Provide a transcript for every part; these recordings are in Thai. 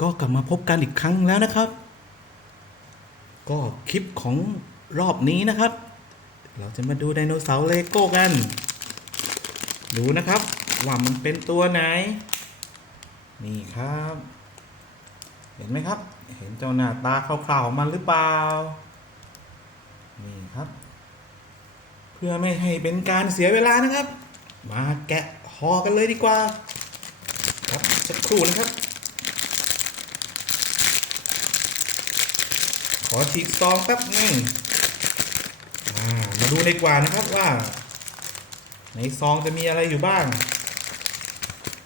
ก็กลับมาพบกันอีกครั้งแล้วนะครับ ก็คลิปของรอบนี้นะครับ เราจะมาดูไดโนเสาร์เลโก้กัน ดูนะครับ ว่ามันเป็นตัวไหน นี่ครับ เห็นไหมครับ เห็นเจ้าหน้าตาขาวๆของมันหรือเปล่า นี่ครับ เพื่อไม่ให้เป็นการเสียเวลานะครับ มาแกะคอกันเลยดีกว่า ครับสักครู่นะครับ ขอฉีกซองแป๊บหนึงอ่ามาดูดีกว่านะครับว่า ในซองจะมีอะไรอยู่บ้าง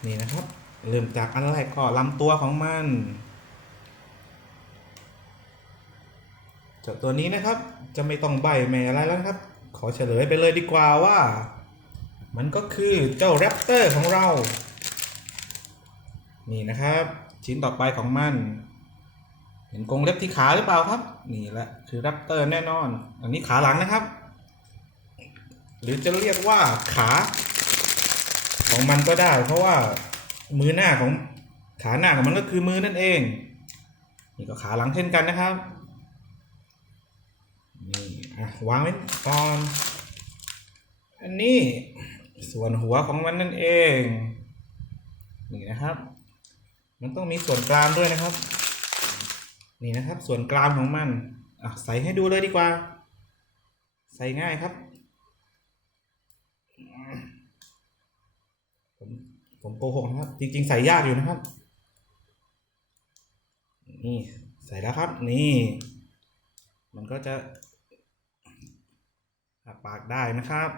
นี่นะครับ เริ่มจากอันแรกก็ลำตัวของมันจ้าตัวนี้นะครับจะไม่ต้องใบแม่อะไรแล้วนะครับ ขอเฉลยไปเลยดีกว่าว่า มันก็คือเจ้าแรปเตอร์ของเรา นี่นะครับ ชิ้นต่อไปของมัน เห็นกรงเล็บที่ขาหรือเปล่าครับ นี่แหละคือแรปเตอร์แน่นอน อันนี้ขาหลังนะครับ หรือจะเรียกว่าขา ของมันก็ได้ เพราะว่ามือหน้าของขาหน้าของมันก็คือมือนั่นเอง นี่ก็ขาหลังเช่นกันนะครับนี่อะวางไว้ก่อนอันนี้ส่วนหัวของมันนั่นเอง นี่นะครับ มันต้องมีส่วนกลางด้วยนะครับ นี่นะครับ ส่วนกลางของมันอะใส่ให้ดูเลยดีกว่า ใส่ง่ายครับ ผมผมโกหกนะครับ จริง ๆ ใส่ยากอยู่นะครับ นี่ใส่แล้วครับ นี่ มันก็จะอะปากได้นะครับ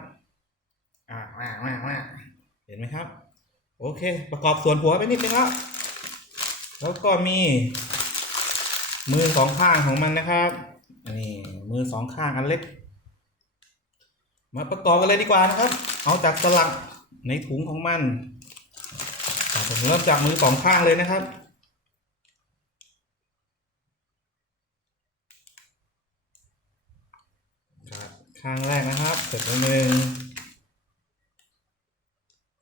อ่ามามามาเห็นไหมครับ โอเค ประกอบส่วนหัวไปนิดนึงแล้วแล้วก็มี มือสองข้างของมันนะครับนี่มือสองข้างอันเล็ก มาประกอบกันเลยดีกว่านะครับ เอาจากสลักในถุงของมันอะผมเริ่มจากมือสองข้างเลยนะครับครับข้างแรกนะครับ เสร็จไปหนึ่ง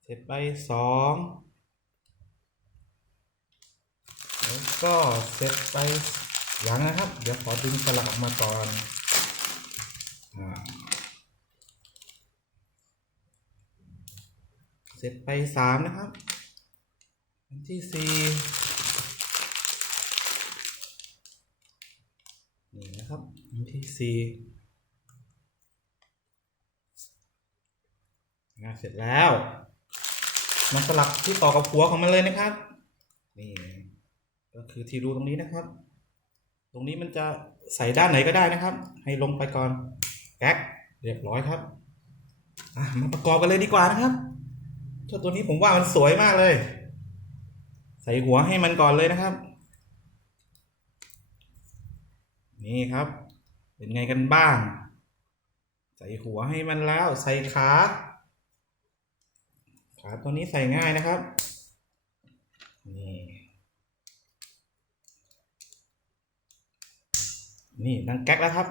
เสร็จไปสองแล้วก็เสร็จไป หลังนะครับ เดี๋ยวขอดึงสลักออกมาก่อนเสร็จไปสามนะครับอันที่สี่นี่นะครับอันที่สี่งานเสร็จแล้วมาสลับที่ต่อกับหัวของมันเลยนะครับ นี่ ก็คือที่รูตรงนี้นะครับ ตรงนี้มันจะใส่ด้านไหนก็ได้นะครับ ให้ลงไปก่อนแก๊กเรียบร้อยครับมาประกอบกันเลยดีกว่านะครับเจ้าตัวนี้ผมว่ามันสวยมากเลย ใส่หัวให้มันก่อนเลยนะครับ นี่ครับ เป็นไงกันบ้าง ใส่หัวให้มันแล้ว ใส่ขาขาตัวนี้ใส่ง่ายนะครับนี่ นี่นั่งแก๊กแล้วครับ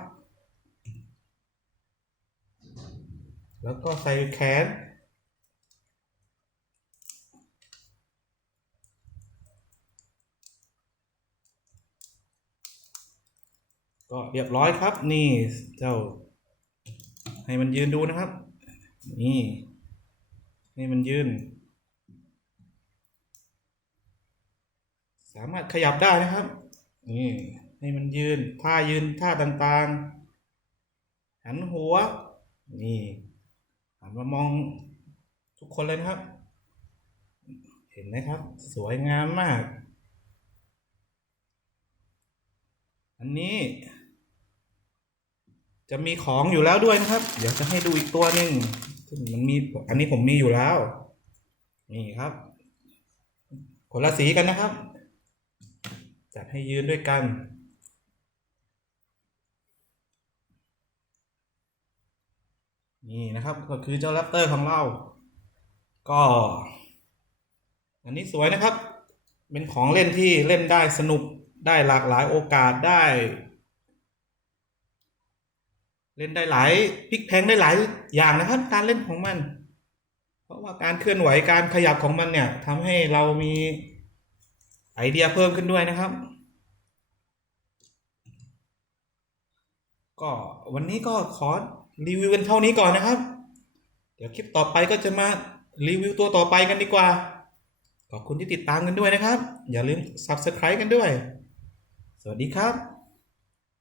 แล้วก็ใส่แขน ก็เรียบร้อยครับ นี่เจ้า ให้มันยืนดูนะครับ นี่ให้มันยืน สามารถขยับได้นะครับ นี่ ให้มันยืนท่ายืนท่าต่างๆ หันหัว นี่หันมามองทุกคนเลยนะครับ เห็นไหมครับ สวยงามมาก อันนี้จะมีของอยู่แล้วด้วยนะครับ เดี๋ยวจะให้ดูอีกตัวหนึ่งซึ่งมันมี อันนี้ผมมีอยู่แล้ว นี่ครับ คนละสีกันนะครับ จัดให้ยืนด้วยกัน นี่นะครับก็คือเจ้าแรปเตอร์ของเรา ก็ อันนี้สวยนะครับ เป็นของเล่นที่เล่นได้สนุกได้หลากหลายโอกาสได้ เล่นได้หลายพลิกแพลงได้หลายอย่างนะครับ การเล่นของมัน เพราะว่าการเคลื่อนไหวการขยับของมันเนี่ยทำให้เรามีไอเดียเพิ่มขึ้นด้วยนะครับ ก็วันนี้ก็ขอ รีวิวกันเท่านี้ก่อนนะครับ เดี๋ยวคลิปต่อไปก็จะมารีวิวตัวต่อไปกันดีกว่า ขอบคุณที่ติดตามกันด้วยนะครับ อย่าลืม Subscribe กันด้วย สวัสดีครับ